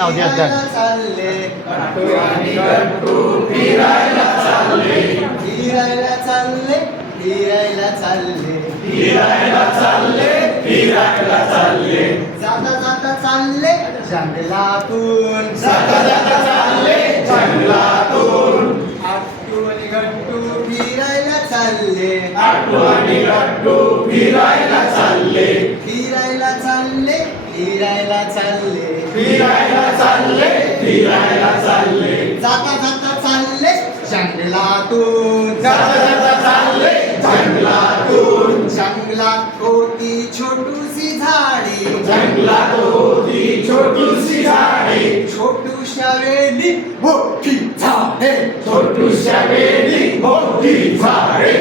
नाव द्या फिरायला चालले गट्टू आणि गट्टू फिरायला चालले, फिरायला चालले फिरायला चालले फिरायला चालले, फिरायला चालले, जाता जाता चालले जंगलातून जाता जाता चालले जंगलातून. आट्टू आणि गट्टू फिरायला चालले गट्टू आणि गट्टू फिरायला चालले, फिरायला चालले फिरायला चालले फिरायला चालले, फिरायला चालले, जाता जाता चालले जंगलातून जाता जाता चालले जंगलातून. जंगलात होती छोटूशी झाडी जंगलात होती छोटीशी झाडे, छोटूशा वेली मोठी झाडे छोटूशा वेली मोठी झाडे.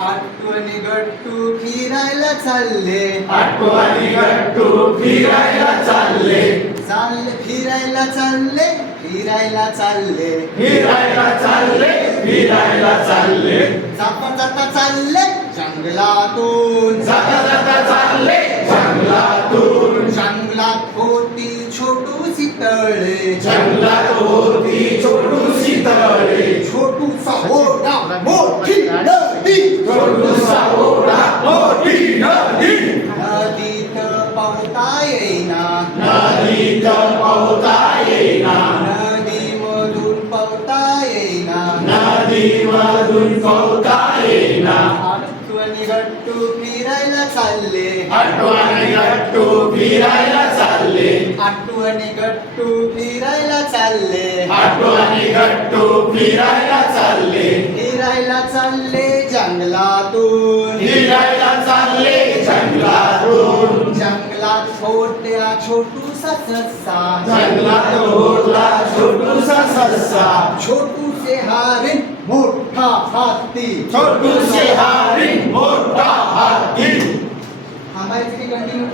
आट्टू आणि गट्टू फिरायला चालले गट्टू आणि गट्टू फिरायला चालले, चालले फिरायला चालले फिरायला चालले फिरायला चालले, फिरायला चालले, जाता जाता चालले जंगलातून जाता जाता चालले जंगलातून. जंगलात होती छोटूशी तळे जंगलात होती छोटूशी तळे, छोटूसा ओढा मोठी नदी छोटूसा ओढा मोठी नदी. नदीत पोहता येईना नदीत पोहता येईना, नदीमधून पोहता येईना नदीमधून पोहता येईना. आट्टू आणि गट्टू फिरायला चालले गट्टू आणि गट्टू फिरायला चालले, आट्टू आणि गट्टू फिरायला चालले गट्टू आणि गट्टू फिरायला चालले, फिरायला चालले जंगलातून फिरायला चालले जंगलातून. जंगलात छोट्या छोटूसा ससा जंगलात होता छोटूसा ससा, छोटूसे हरिण मोठा हाती छोटूसे हरिण मोठा हाती. थांबायचं की कंटिन्यू